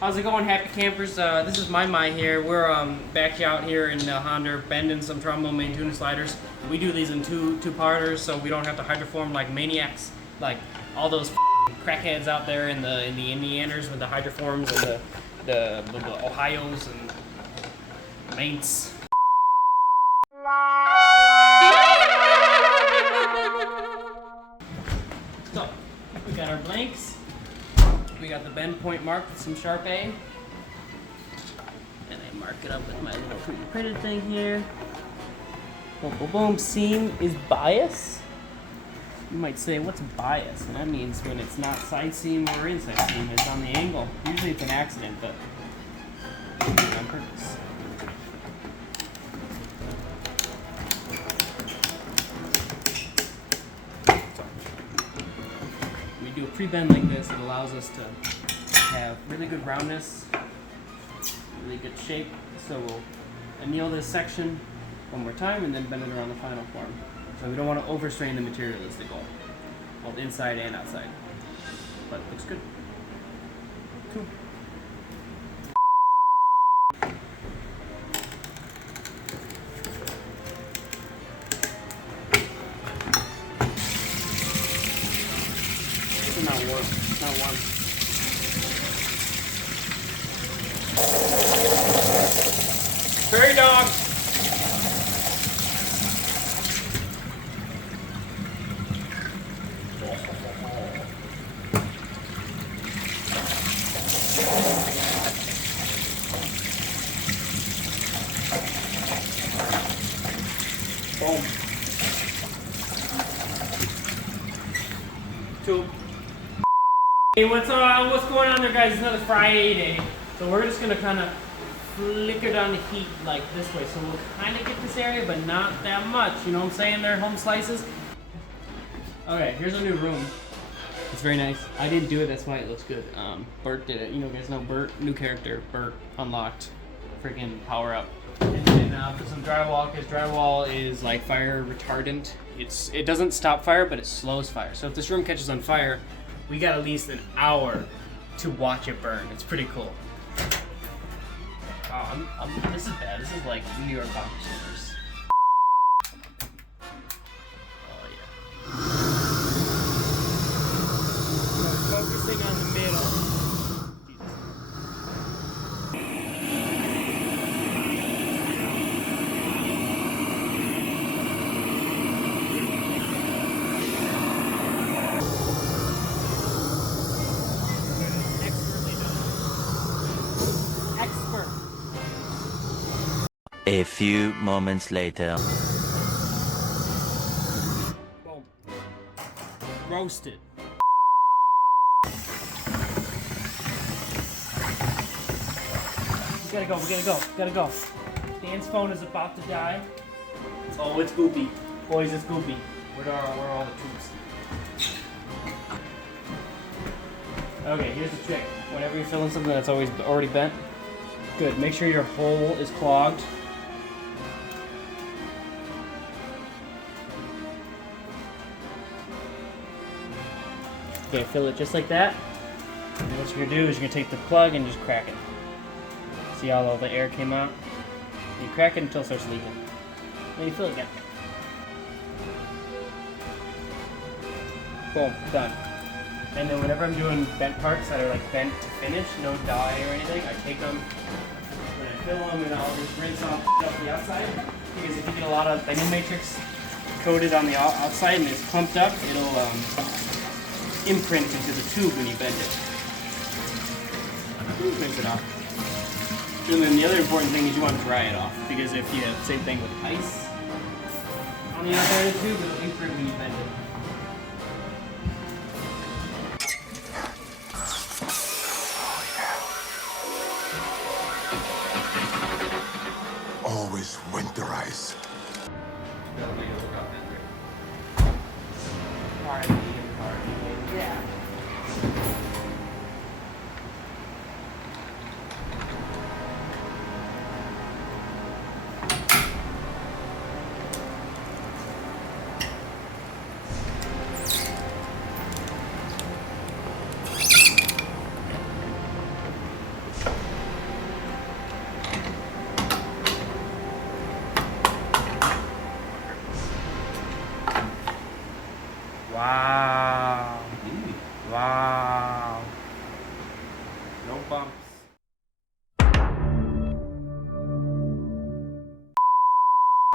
How's it going, happy campers? This is my here. We're back out here in Honda bending some trombone main tuning sliders. We do these in two-parters, so we don't have to hydroform like maniacs, like all those crackheads out there in the Indianers with the hydroforms and the Ohios and Maints. So we got our blanks. We got the bend point marked with some Sharp A. And I mark it up with my little printed thing here. Boom, boom, boom. Seam is bias. You might say, what's bias? And that means when it's not side seam or inside seam, it's on the angle. Usually it's an accident, but on purpose. Do a pre-bend like this, it allows us to have really good roundness, really good shape. So we'll anneal this section one more time and then bend it around the final form. So we don't want to overstrain the material is the goal, both inside and outside. But it looks good. Cool. Not warm. Not warm. Prairie dog. Boom. Two. Hey, what's going on there, guys? It's another Friday day. So we're just gonna kind of flicker down the heat like this way. So we'll kind of get this area, but not that much. You know what I'm saying there, home slices? Okay, here's a new room. It's very nice. I didn't do it, that's why it looks good. Bert did it. You know, guys know Bert, new character. Bert unlocked, freaking power up. And then put some drywall, because drywall is like fire retardant. It doesn't stop fire, but it slows fire. So if this room catches on fire, we got at least an hour to watch it burn. It's pretty cool. Oh, this is bad. This is like New York Pop Consumers. Oh yeah. Focusing on the middle. A few moments later. Boom. Roasted. We gotta go. Dan's phone is about to die. Oh, it's goopy. Boys, it's goopy. Where are all the tubes? Okay, here's the trick. Whenever you're filling something that's already bent, good. Make sure your hole is clogged. Okay, fill it just like that. And what you're gonna do is you're gonna take the plug and just crack it. See how all the air came out? You crack it until it starts leaking. Then you fill it again. Boom, done. And then whenever I'm doing bent parts that are like bent to finish, no dye or anything, I take them, when I fill them, and I'll just rinse off the outside. Because if you get a lot of thinning matrix coated on the outside and it's clumped up, it'll imprint into the tube when you bend it. Rinse it off. And then the other important thing is you want to dry it off, because if you have the same thing with ice on the outside of the tube, it'll imprint when you bend it. Always winterize. Yeah. Wow. Wow.